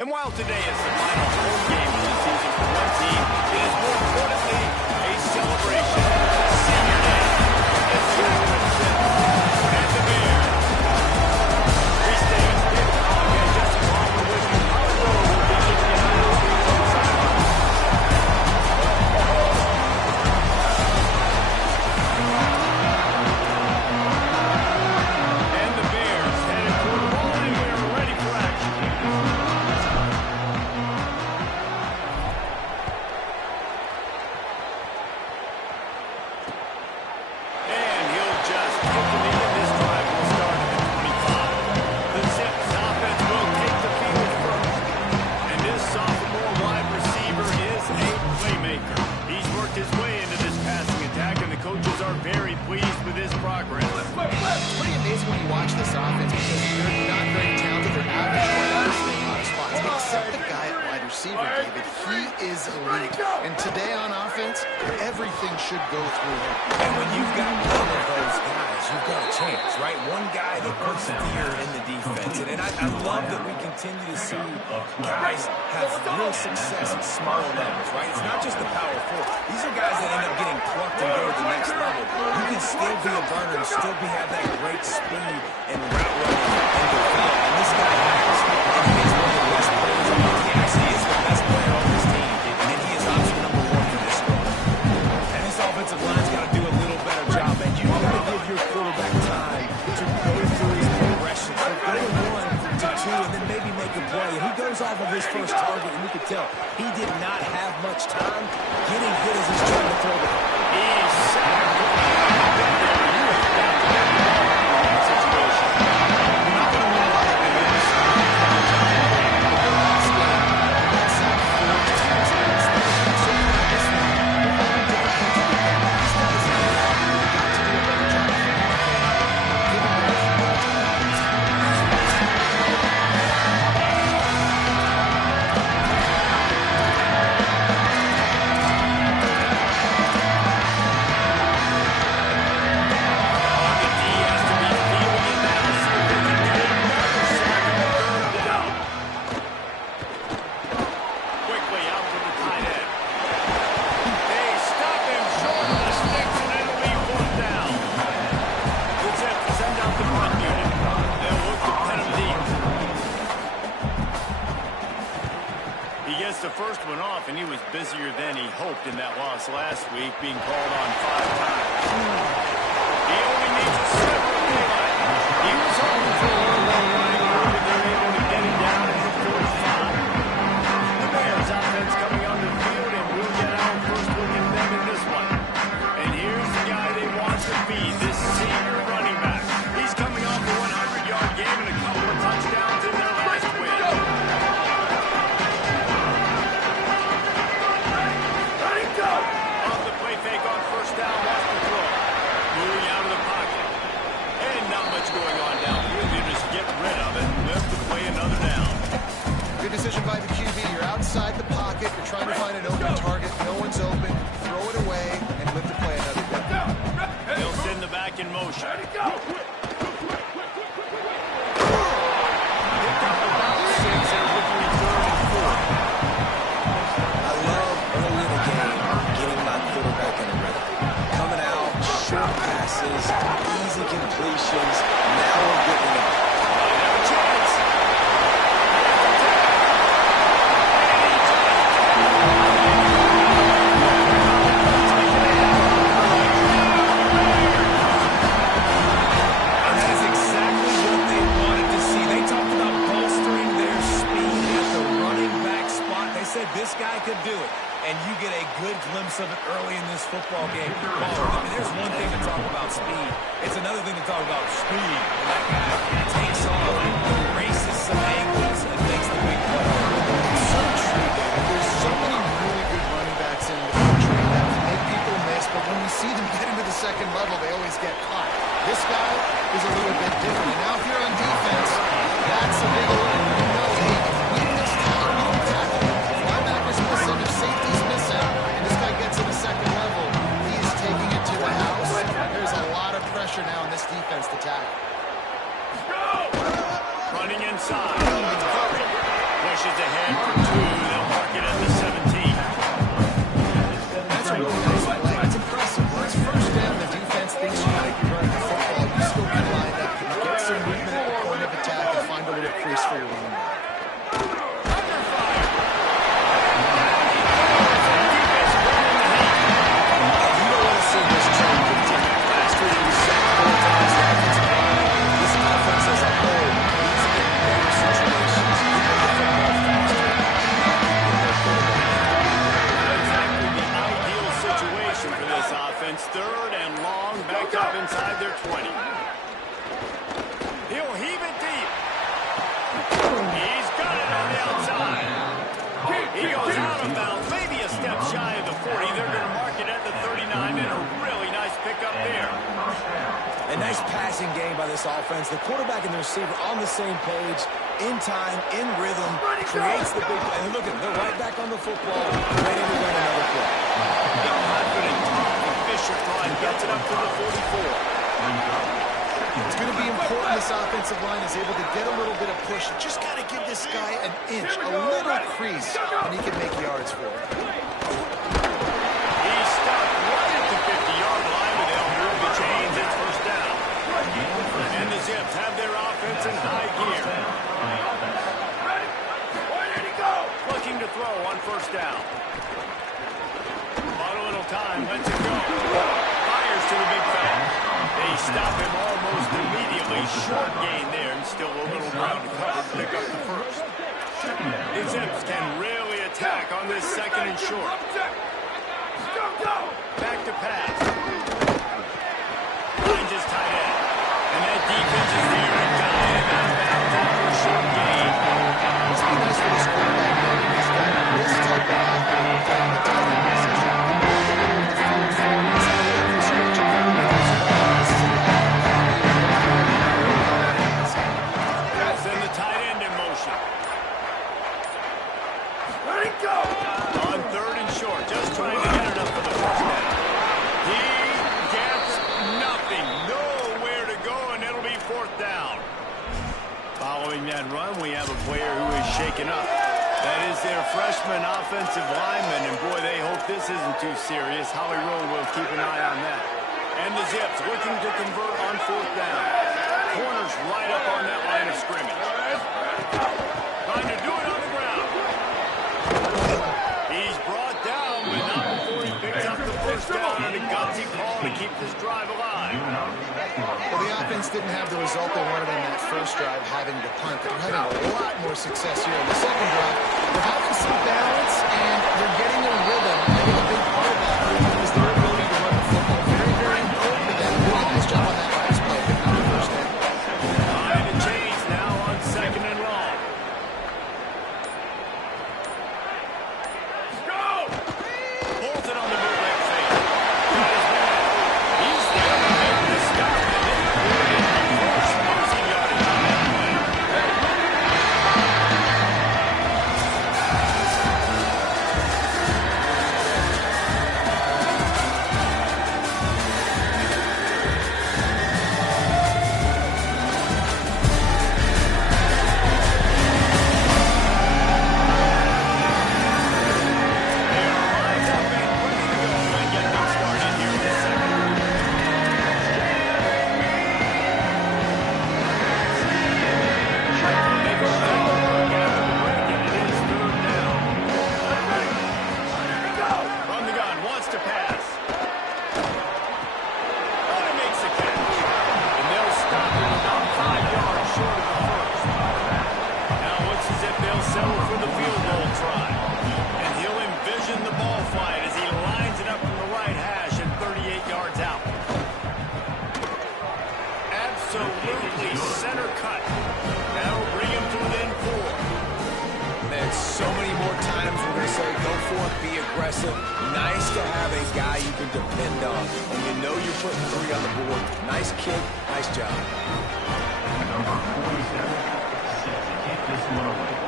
And while today is the final home game of the season for one team, it is more importantly a celebration. Senior day. It's Akron and the Bears. We stay in David Hogg just as long as with you. Our road will be just behind the scenes on the sideline. And the Bears headed for the line. We are ready for action. And he'll just kick the knee, and this drive will start at the 25. The Zips offense will take the field first. And this sophomore wide receiver is a playmaker. He's worked his way into this passing attack, and the coaches are very pleased with his progress. It's pretty amazing when you watch this offense because they're not very talented. They're average players in a lot of spots. Except the guy at wide receiver, David. He is elite. And today on offense, everything should go through him. And when you've got one of those guys, you've got a chance, right? One guy that puts fear in the defense. And I love that we continue to see guys have real success at smaller levels, right? It's not just the power four. These are guys that end up getting plucked and go to the next level. You can still be a burner and still have that great speed and route running and develop. And this guy has. And he's one of the best players on the team. He actually is the best player on this team. And he is option number one for this squad. And this offensive line's got to do a little better job. And you've got to give your quarterback time to go through his progression. So go to 1 to 2 and then maybe make a play. And he goes off of his first target, and you can tell he did not have much time getting hit as he's trying to throw the ball. He's sacked. You have got to get the ball in that situation. You're not going to win a lot of games. Last game, that sack 4 times. So this one, they're finding difficult to defend. These guys have got to do a better job of giving their Quickly out to the tight end. They stop him short of the sticks, and it'll be 1 down. The Jets send out the punt unit. They'll look to pin him deep. He gets the first one off, and he was busier than he hoped in that loss last week, being called on 5 times. He only needs a sliver of daylight. He was hoping for a little more running room, and they're able to get him down at the 45. The Bears offense coming on the field, and we'll get our first look at them in this one. And here's the guy they want to be, this senior running back. He's coming off a 100-yard game and a couple of touchdowns in their last win. Off the play fake on first down, watch the throw. Moving out of the pocket. And not much going on downfield. You just get rid of it. Left to play another down. Good decision by the QB. You're outside the pocket. You're trying to find an open target. No one's open. Throw it away and live to play another down. They'll send the back in motion. Picked up about 6 and looking at 3rd and 4. I love early in the game getting my quarterback in a rhythm. Coming out, short passes, easy completions. Now we're getting it. Might have a chance. And that is exactly what they wanted to see. They talked about bolstering their speed at the running back spot. They said this guy could do it. And you get a good glimpse of it early in this football game. I mean, there's one thing to talk about speed. It's another thing to talk about speed. That guy takes off, erases some angles, and makes the big play. So true, David. There's so many really good running backs in the country that make people miss, but when we see them get into the second level, they always get caught. This guy is a little bit different. And now if you're on defense, that's a big alert. You know, hey, if we miss time, we don't tackle. If linebackers miss him, if safeties miss out, and this guy gets to the second level, he is taking it to the house. There's a lot of pressure now in this defense to tackle. Running inside. Curry. Pushes ahead for 2. They'll mark it at the 17. That's a really nice play. It's impressive. When it's first down, the defense thinks you might be running the football. You still can line up, get some movement at the point of attack, and find a little crease for your running back. Third and long, back up inside their 20. He'll heave it deep. He's got it on the outside. He goes out of bounds, maybe a step shy of the 40. They're going to mark it at the 39, and a really nice pickup there. A nice passing game by this offense. The quarterback and the receiver on the same page, in time, in rhythm, creates the big play. And look at them, they're right back on the football, ready to run another play. Gets it up to the 44. It's going to be important this offensive line is able to get a little bit of push. You just got to give this guy an inch, a little crease, and he can make yards for it. He's stopped right at the 50-yard line, but they'll move the chains. It's first down. And the Zips have their offense in high gear. Looking to throw on first down. Bought a little time. Lets it go. To the big fella. They stop him almost immediately. Short gain there, and still a little ground to cover to pick up the first. The Zips can really attack on this second and short. Back to pass. Finds his tight end. And that defense is there and got him out of bounds after a short gain. Must be nice for this quarterback. He's got this type of athlete playing the tight end position. On third and short, just trying to get it up for the first down. He gets nothing, nowhere to go, and it'll be fourth down. Following that run, we have a player who is shaken up. That is their freshman offensive lineman, and boy, they hope this isn't too serious. Howie Rowe will keep an eye on that. And the Zips looking to convert on fourth down. Corners right up on that line of scrimmage. Trying to do it on the ground. He's brought down, but not before he picks up the first down and a gutsy call to keep this drive alive. Well, the offense didn't have the result they wanted on that first drive, having to punt. They're having a lot more success here in the second drive. They're having some balance, and they're getting a rhythm. I think a big part of that is their ability to run the football. Very, very important to them. Doing a nice job on that last play, picking up the first down. Trying to change now on second and long. Holds it on the bootleg fake. Got his man. He's there to make the stop. And then first losing yardage on that play. Absolutely center cut. That'll bring him to within 4. Man, so many more times we're going to say go for it, be aggressive. Nice to have a guy you can depend on. And you know you're putting 3 on the board. Nice kick, nice job. Number 47, set to kick this one away.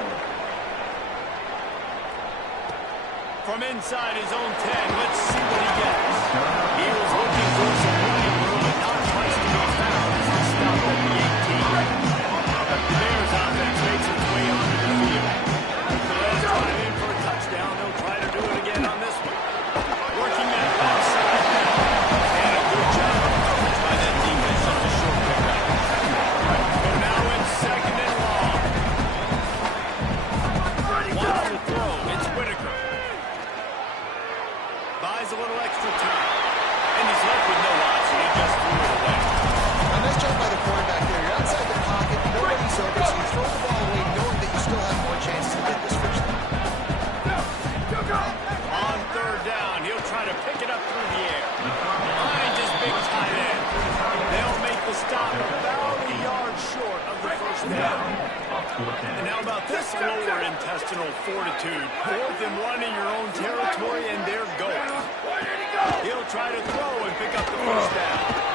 From inside his own 10, let's see what he gets. He was looking for some running room, but not much to be found as he stopped at the 18. The Bears offense makes its way onto the field. slower intestinal fortitude. 4th and 1 in your own territory, and they're going. He'll try to throw and pick up the first down.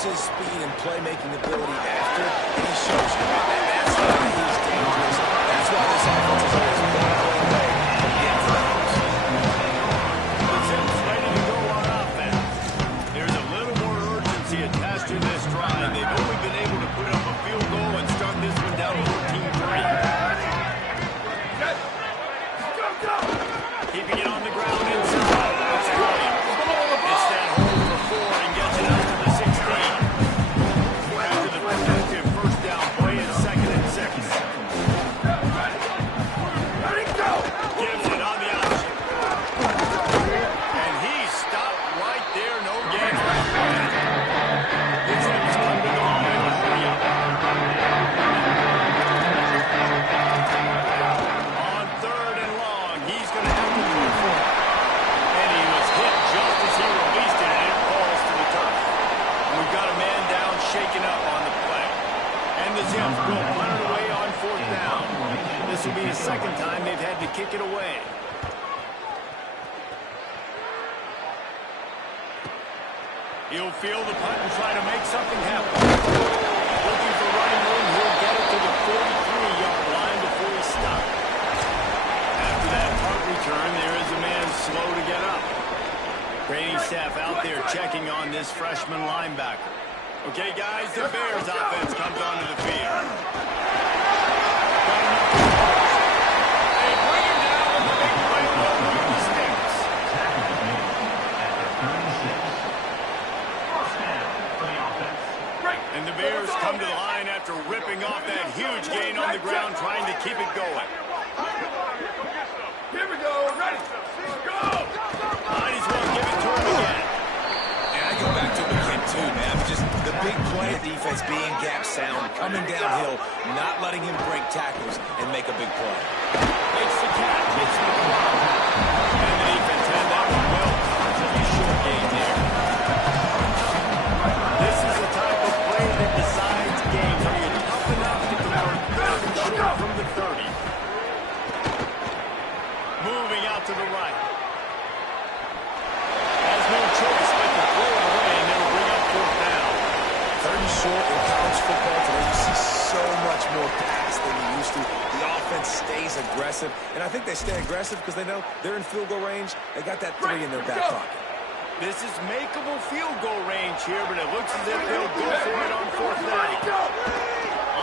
His speed and playmaking ability after, and he shows you that. That's why he's dangerous. That's why this offense is always one play away from getting to the house. The Zips ready to go on offense. There's a little more urgency attached to this drive. They've only been able to put up a field goal and start this one down 14-3. Keeping it on the ground inside. It's Williams. It's that hole for 4 and gets it out to the 16. This will be the second time they've had to kick it away. He'll field the punt and try to make something happen. Looking for running room, he'll get it to the 43-yard line before he stops. After that punt return, there is a man slow to get up. Training staff out there checking on this freshman linebacker. Okay, guys, the Bears offense comes onto the field. They bring him down with the big play over the sticks. And the Bears come to the line after ripping off that huge gain on the ground, trying to keep it going. Here we go, ready, go! Might as well give it to him again. And I go back to it again too, man. Just the big play defense being gap sound, coming downhill, not letting him break tackles and make a big play. Makes the catch, hits the ground. And the defense had that one well. Pretty short game there. This is the type of play that decides games. Are you tough enough to convert 3rd and short from the 30? Moving out to the right. Has no choice but to throw it away, and they'll bring up 4th down. 3rd and short in college football today, you see so much more pass than you used to. The offense stays aggressive, and I think they stay aggressive because they know they're in field goal range. They got that 3 in their back pocket. This is makeable field goal range here, but it looks as if they'll go for it on 4th down.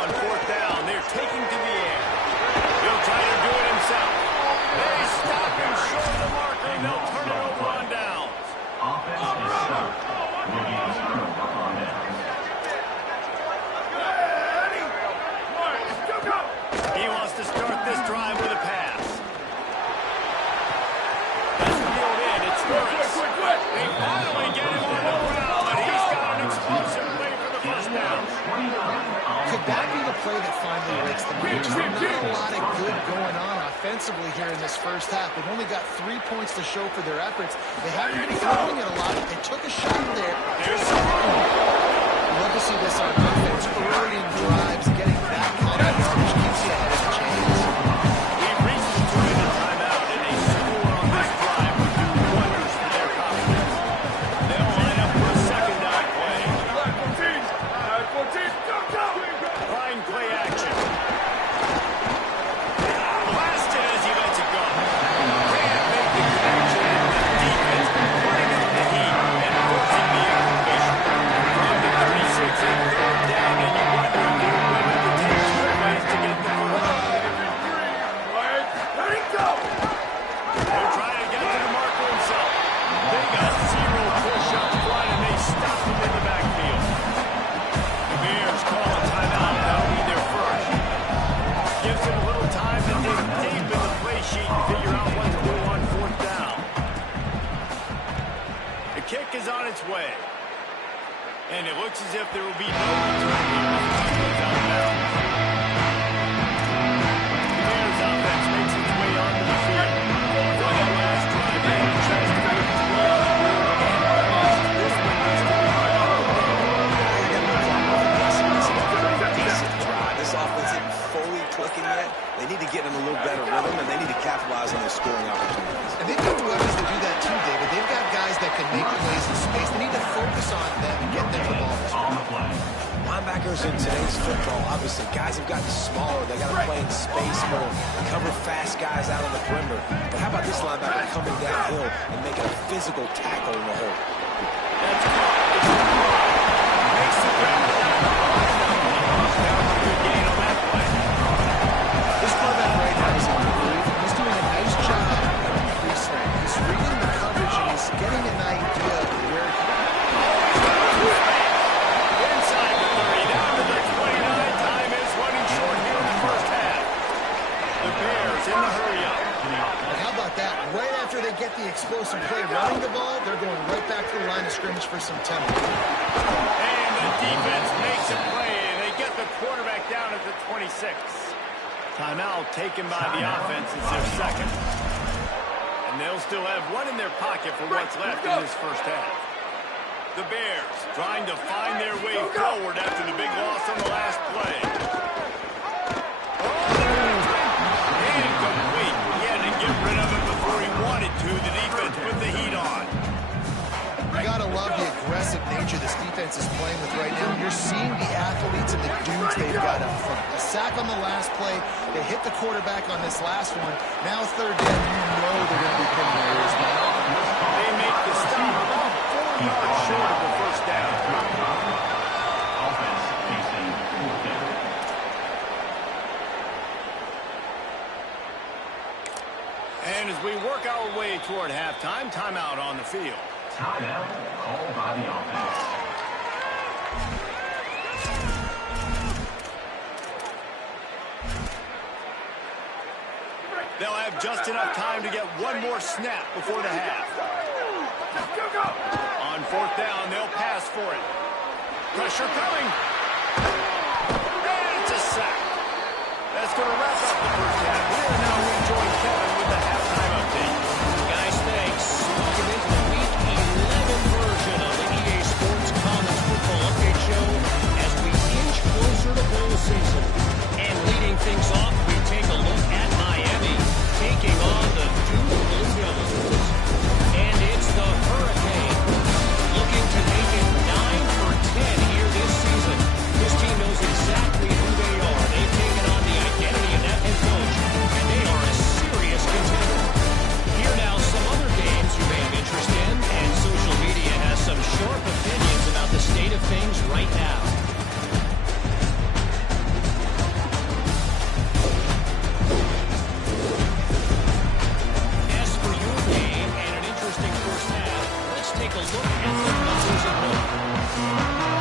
On 4th down, they're taking to the air. He'll try to do it himself. They stop him short of the marker, and they'll turn it over on downs. Offense is start. Williams turnover on downs. He wants to start this drive with a pass. That's field in. It's Burris. They finally get him on the ground, and he's got an explosive play for the first down. Could that be the play that finally wakes them up? Just not a lot of good going on offensively here in this first half. They've only got 3 points to show for their efforts. They haven't been throwing it a lot. They took a shot there. There's some. Love to see this on offense. Early in drives, getting that kind of yardage keeps you ahead of the chains. We've reached the 2-minute timeout, and a score on this drive would do wonders for their confidence. They'll line up for a second down play. Fine play action. Blasted as he lets it go. Can't make the connection, and the defense putting on the heat and forcing the incompletion. From the 36 and 3rd down, and you wonder if they're And it looks as if there will be no return here as the puck goes out of bounds. The Bears offense makes its way onto the field. On that last drive, and tries to make its way on the board and almost. This one needs to be hard on the day. I got no problem with aggressiveness. It's a very decent drive. This offense isn't fully clicking yet. They need to get in a little better rhythm, and they need to capitalize on their scoring opportunities. And they've got weapons that do that too, David. They've got guys that can make plays in space. They need to focus on them and get them the ball. Linebackers in today's football, obviously, guys have gotten smaller. They got to play in space more, cover fast guys out on the perimeter. But how about this linebacker coming downhill and making a physical tackle in the hole? That's caught. Makes the grab down. Good gain on that play. This quarterback right now is on the move. He's doing a nice job of increasing. He's reading the coverage and he's getting an idea of where he Inside the 30, down to the 29. Time is running short here in the first half. The Bears in the hurry-up. And how about that? Right after they get the explosive play running the ball, they're going right back to the line of scrimmage for some tempo. And the defense makes a play, and they get the quarterback down at the 26. Timeout taken by the offense. It's their second. And they'll still have one in their pocket for what's left in this first half. The Bears trying to find their way forward after the big loss on the last play. Incomplete. He had to get rid of it before he wanted to. The defense put the heat on. You gotta love the aggressive nature this defense is playing with right now. You're seeing the athletes and the dudes they've got up front. A sack on the last play. They hit the quarterback on this last one. Now third down, you know they're going to be pinning their ears back. They make the stop about 4 yards short of the first down. Offense facing fourth down. And as we work our way toward halftime, timeout on the field. Timeout called by the offense. They'll have just enough time to get one more snap before the half. On fourth down, they'll pass for it. Pressure coming. And it's a sack. That's going to wrap up the first half. We are now rejoin Kevin with the halftime update. Guys, thanks. Welcome into the Week 11 version of the EA Sports College Football Update Show as we inch closer to bowl season. And leading things off, we take a look at Miami taking on the Duke Blue Devils. And it's the Hurricane looking to make it 9 for 10 here this season. This team knows exactly who they are. They've taken on the identity of that head coach, and they are a serious contender. Here now some other games you may have interest in, and social media has some sharp opinions about the state of things right now. As for your game and an interesting first half, let's take a look at the numbers at home.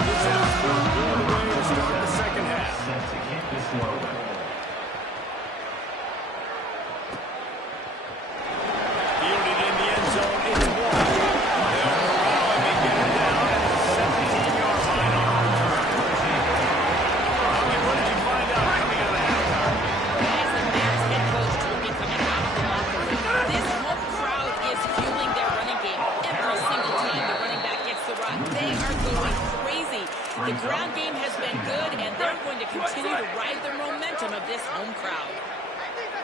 This is the way to start the second half. Set to kick this one away. Fielded in the end zone, it's one. They'll corral him and get him down at the 17-yard line on the return. What did you find out coming out of halftime? As the Bears head coach told me coming out of the locker room, this home crowd is fueling their running game. Every single time the running back gets the rock, they are going crazy. The ground game has been good, and they're going to continue to ride the momentum of this home crowd.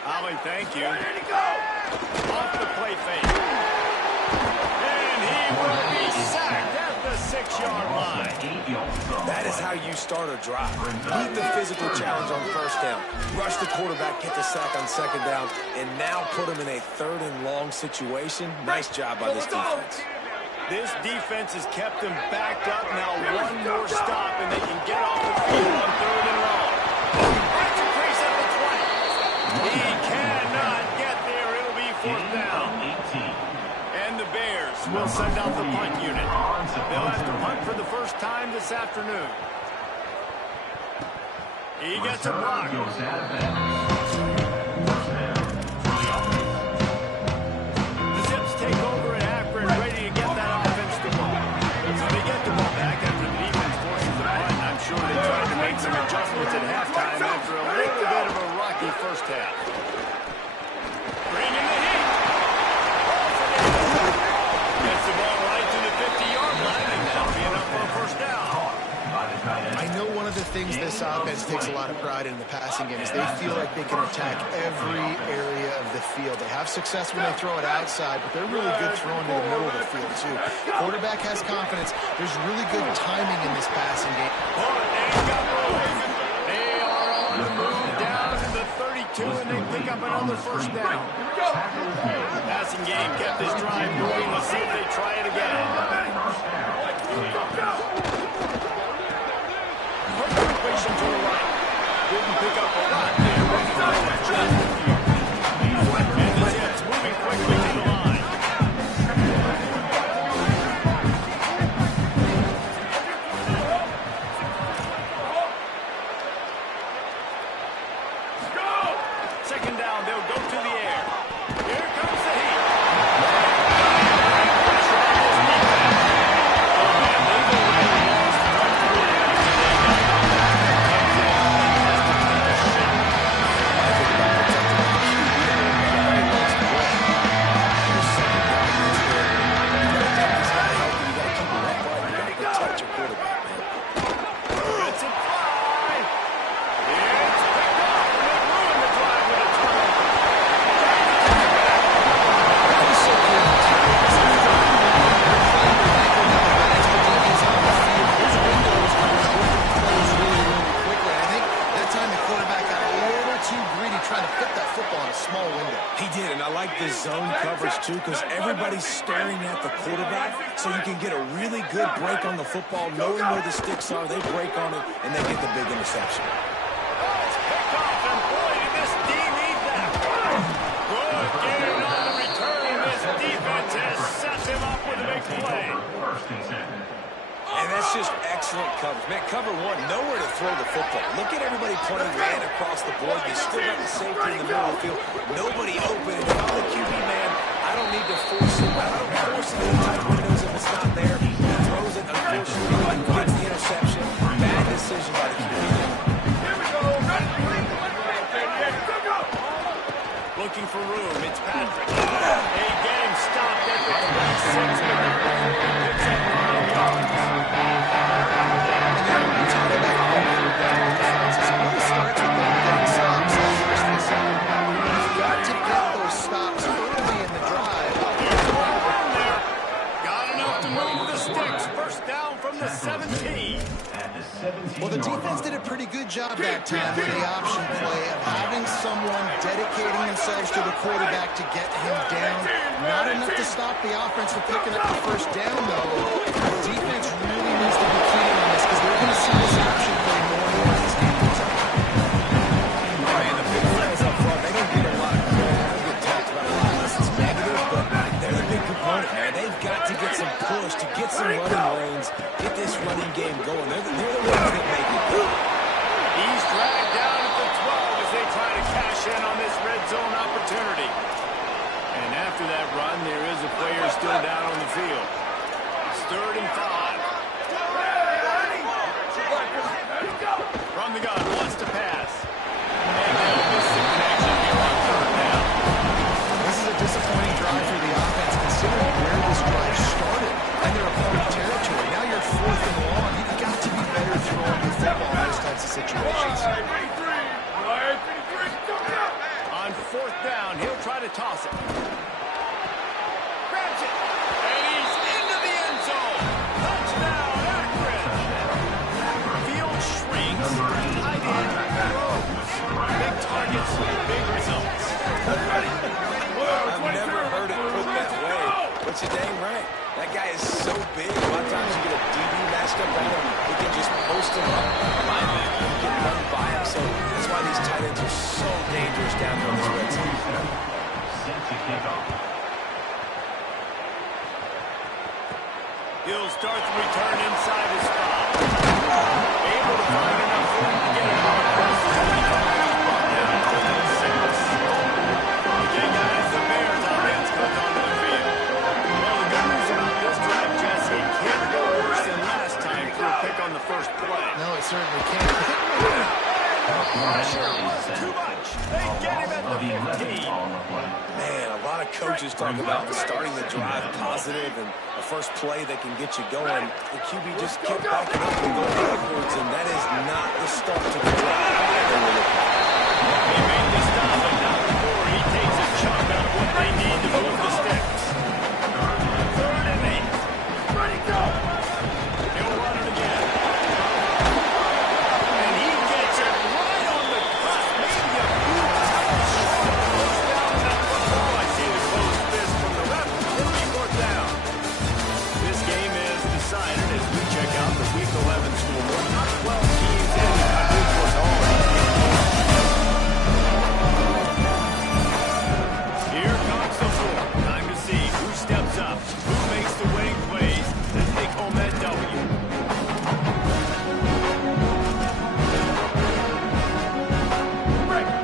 Ollie, thank you. Off the play fake. And he will be sacked at the 6-yard line. 8 yards. That is how you start a drive. Meet the physical challenge on first down. Rush the quarterback, get the sack on second down, and now put him in a third and long situation. Nice job by this defense. This defense has kept them backed up. Now one more stop, and they can get off the field on third and long. That's a crease at the 20. He cannot get there. It'll be fourth down. 18. And the Bears will send out the punt unit. They'll have to punt for the first time this afternoon. He gets a block. Goes out of bounds. First down for the offense. The Zips take over at Akron, ready to get that offense to ball. So they get the ball back after the defense difference at halftime after a little bit of a rocky first half. Bringing the heat. Gets the ball right to the 50-yard line, and that'll be enough for a first down. I know one of the things this offense takes a lot of pride in the passing game is they feel like they can attack every area of the field. They have success when they throw it outside, but they're really good throwing to the middle of the field, too. Quarterback has confidence. There's really good timing in this passing game. They are on the move down to the 32, and they pick up another first down. Passing game kept this drive going. Let's see if they try it again. To the right. Didn't pick up a lot there, but just a few. And the Jets moving quickly to the line. Second down, they'll go to the air. Here comes the heat. Because everybody's staring at the quarterback, so you can get a really good break on the football, knowing where the sticks are. They break on it, and they get the big interception. It's picked off, and boy, did this D need that. Good game on the return. This defense has set him up with a big play. And that's just excellent coverage. Man, cover one, nowhere to throw the football. Look at everybody playing man across the board. You still got the safety in the middle of the field. Nobody open. And I'm the QB man. I don't need to force it. I don't force it in tight windows if it's not there. He throws it, unfortunately, gets the interception. Bad decision by the QB. Here we go. Looking for room. It's Patrick. They get him stopped at the 26, but not before he picks up 5 yards. Well, the defense did a pretty good job that time with the option play of having someone dedicating themselves to the quarterback to get him down. Not enough to stop the offense from picking up the first down, though. The defense really needs to be keen on this because they're going to see this option play more and more as this game goes on. Man, the big threats up front, they don't get a lot of credit. I've been talked about a lot unless it's negative, but they're the big component, man. They've got to get some push, to get some running lanes, get this running game going. They're the ones that make it go. He's dragged down at the 12 as they try to cash in on this red zone opportunity. And after that run, there is a player still down on the field. It's 3rd and 5. From the gun, wants to pass. And they'll miss the connection here on 3rd down. This is a disappointing drive for the offense considering where this drive started and their opponent territory. Now you're 4th and long. You've got to be better throwing the football in those types of situations. On 4th down, he'll try to toss it. Grabs it. And he's into the end zone. Touchdown, Akron. Field shrinks. Tight end throws. Big targets, big results. I've never heard it put that way, but you're dang right. That guy is so big. A lot of times you get a DB matched up on him. He can just post him up. Linebacker, you can run by him. So that's why these tight ends are so dangerous down there on this red zone. Set to kick off. He'll start the return inside his spot. Able to find enough room to get it out across the 25. Down to the 6. Okay, guys, the Bears offense comes onto the field. Well, the good news about this drive, Jesse, it can't go worse than last time for a pick on the first play. No, it certainly can't. coaches talk about starting the drive positive and a first play that can get you going. The QB just kept backing up and going backwards, and that is not the start to the drive. He made the stop, but not before he takes a chunk out of what they need to move the sticks. 3rd and 8. Ready, go! He'll run it again. And he gets it right on the cusp. Maybe a few touches short of first down in that football. I see the closed fist from the ref. It'll be 4th down. This game is decided as we check out the Week 11 scoreboard. Top 12 teams in the country, of course, all of them. Here comes the 4th. Time to see who steps up, who makes the winning plays to take home that W.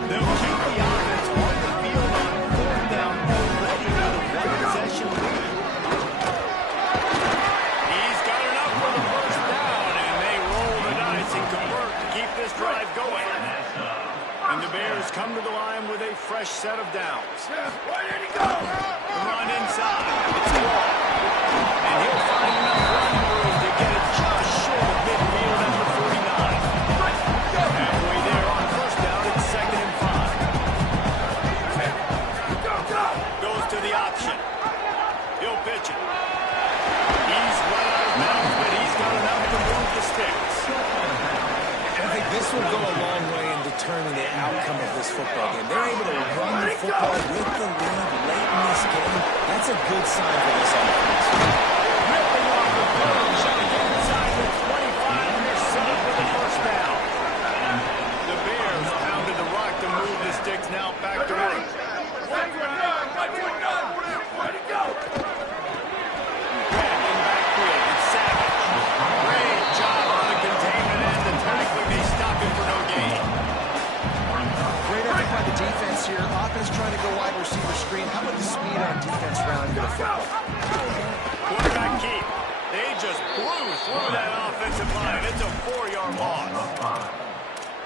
They'll keep the offense on the field on 4th down already with a one-possession lead. He's got enough for the first down, and they roll the dice and convert to keep this drive going. And the Bears come to the line with a fresh set of downs. Where did he go? Run inside. It's Wall. And he'll find enough running room to get it just short of midfield at the 49. Halfway there on first down, it's 2nd and 5. Goes to the option. He'll pitch it. He's right out of bounds, but he's got enough to move the sticks. I think this will go a long way in determining the outcome of this football game. They're able to run the football with the lead late in this game. That's a good sign for this offense. Ripping off the curve, shot inside the 25, and they're set up with the first down. The Bears pounded the rock to move the sticks now back to work. Where'd he go? Back in backfield, it's Savage. Great job on the containment and the tackling. They stop him for no gain. Great effort by the defense here. Offense trying to go wide receiver screen. How about the speed on defense rounding to the football? Quarterback keep. They just blew through that offensive line. It's a 4-yard loss.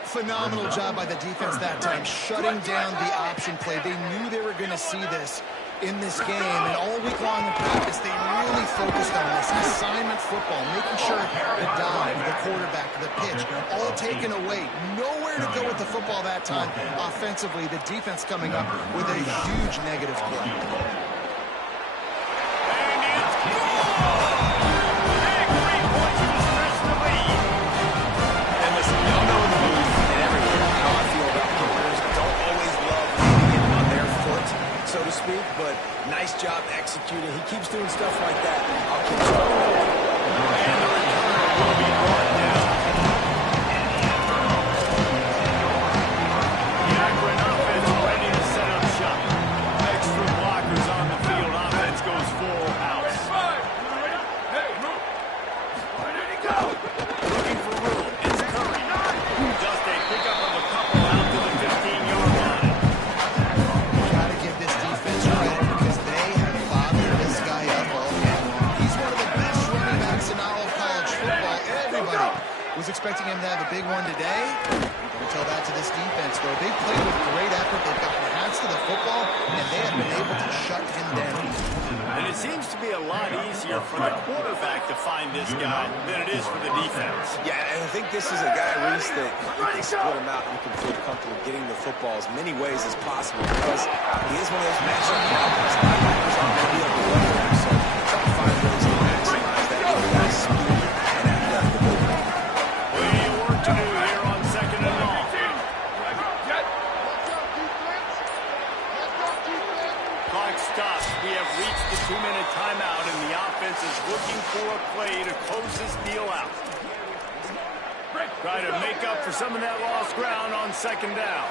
Phenomenal job by the defense that time, shutting down the option play. They knew they were going to see this in this game, and all week long in practice, they really focused on this assignment football, making sure the dive, the quarterback, the pitch, all taken away. Nowhere to go with the football that time. Offensively, the defense coming up with a huge negative play. And it's gone! Big 3 points to stretch the lead. And listen, we all know in the booth and everywhere how I feel about kickers. Don't always love leaving it on their foot, so to speak, but nice job executing. He keeps doing stuff like that. I'll keep trying. And the returner will be brought down. The Akron offense ready to set up shop. Extra blockers on the field. Offense goes full house. Where did he go? Looking for room. It's Curry. Just a pickup of a couple out to the 15-yard line. Gotta give this defense credit because they have bothered this guy up all game long. He's one of the best running backs in all of college football. Everybody was expecting him to have a big one today. Don't tell that to this defense, though. They played with great effort. They've gotten hands to the football, and they have been able to shut him down. And it seems to be a lot easier for the quarterback to find this guy than it is for the defense. Yeah, and I think this is a guy, Reese, that you can split him out and you can feel comfortable getting the football as many ways as possible because he is one of those matchup problems. Linebackers aren't going to be able to weather him, so try to find ways to maximize that guy's speed and athletic ability. Plenty of work to do here on 2nd and long. Clock stops. We have reached the 2-minute timeout, and the offense is looking for a play to close this deal out. Try to make up for some of that lost ground on 2nd down.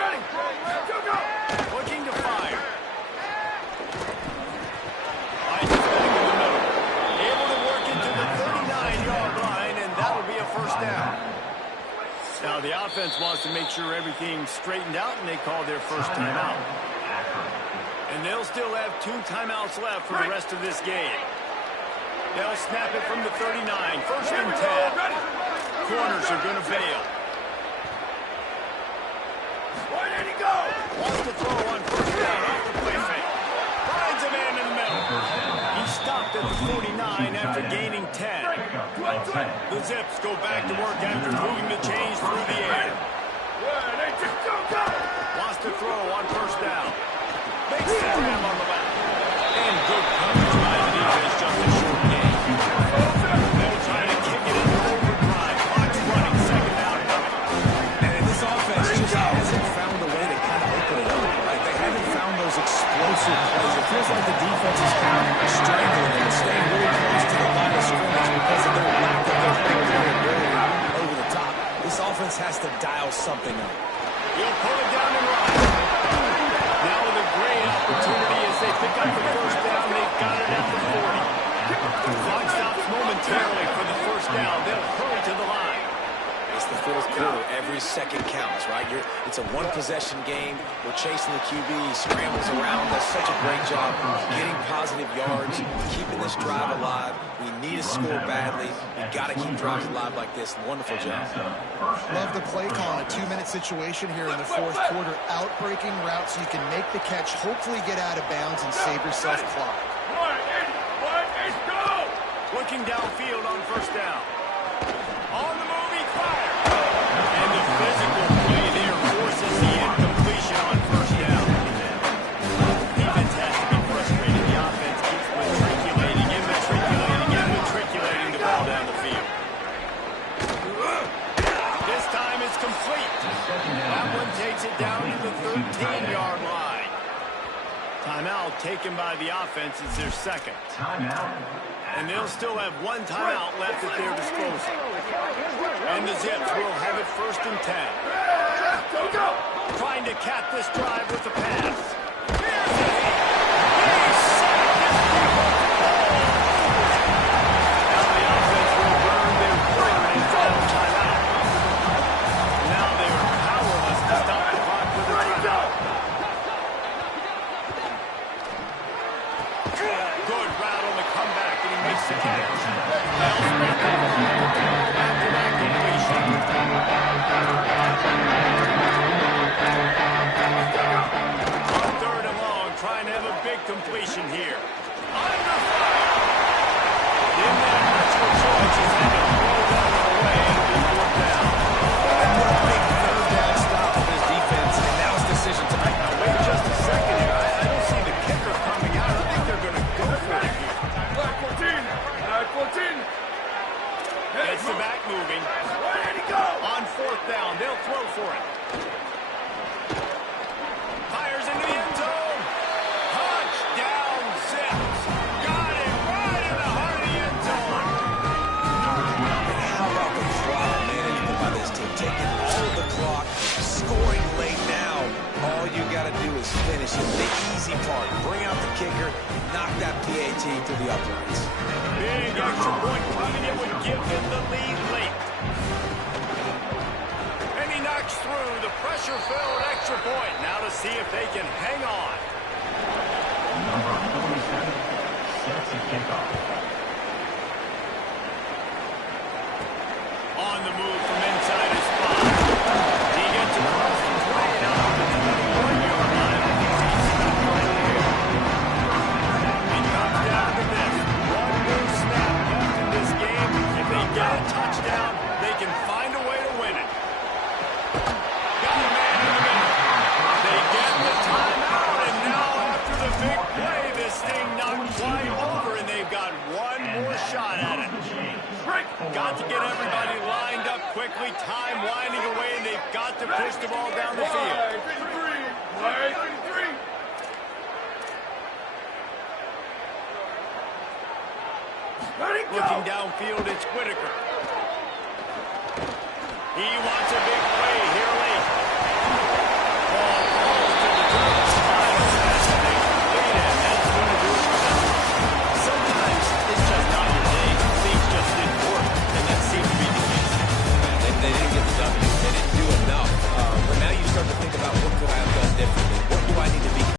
Ready? Looking to fire. Finds his back in the middle. Able to work into the 39-yard line, and that'll be a first down. Now the offense wants to make sure everything's straightened out, and they call their first timeout. And they'll still have 2 timeouts left for the rest of this game. They'll snap it from the 39. 1st and 10. Corners are going to bail. Where did he go? Wants to throw on 1st down off the play fake. The Zips go back to work after moving the chains through the air. Wants to throw on first down. Makes the grab on the left. And good coverage by the defense, just a short game. They'll try to kick it into overdrive. Clock's running, second down coming. And this offense just hasn't found a way to kind of open it up. Like, they haven't found those explosive plays. It feels like the defense is kind of strangling and staying really close to the line of scrimmage because of their lack of their big play ability over the top. This offense has to dial something up. He'll pull it down and run. Now with a great opportunity as they pick up the first down. They've got it at the 40. The clock stops momentarily for the first down. They'll hurry to the line. It's the fourth quarter. Every second counts, right? It's a one-possession game. We're chasing the QB. He scrambles around. Does such a great job getting positive yards, keeping this drive alive. We need to score badly. We've got to keep drives alive like this. Wonderful job. Love the play call in a 2-minute situation here in the fourth quarter. Outbreaking route so you can make the catch, hopefully get out of bounds, and save yourself clock. Looking downfield on first down. On the move, he fires. And the physical play there forces the incompletion on first down. Defense has to be frustrated. The offense keeps matriculating the ball down the field. This time it's complete. That one takes it down to the 13-yard line. Timeout taken by the offense is their second. And they'll still have one timeout left at their disposal. And the Zips will have it first and 10. Trying to cap this drive with the pass. Here's the hit. He's sacked. This people. Now the offense will burn their third and final timeout. Now they are powerless to stop the clock with a timeout. Good route on the comeback, and he makes the catch. Back-to-back completion. On third and long, trying to have a big completion here. Under fire. Didn't have much of a choice. He's had to throw that one away and be brought down. And what a big third down stop for this defense. And now it's decision time. Now, wait just a second here. I don't see the kicker coming out. I think they're going to go for it here. 14. Gets the back moving. On fourth down, they'll throw for it. Fires into the end zone. Touchdown, Zips. Got it right in the heart of the end zone. And how about the clock management by this team? Taking all of the clock, scoring late now. All you got to do is finish it. The easy part. Bring out the kicker. Knock that PAT through the uprights. Big extra point coming. It would give them the lead late. And he knocks through the pressure-filled extra point. Now to see if they can hang on. Number 47 sets a kickoff. On the move from inside his spot. He gets across the 20 now to the 21-yard line. He's stuck right there. He comes down to this. One more snap left in this game. If they get a touchdown, they can find a way to win it. Got a man in the middle. They get the timeout, and now after the big play, this thing not quite over, and they've got one more shot at it. Got to get everybody lined up quickly, time winding away, and they've got to push the ball down the field. Looking downfield, it's Whitaker. He wants a big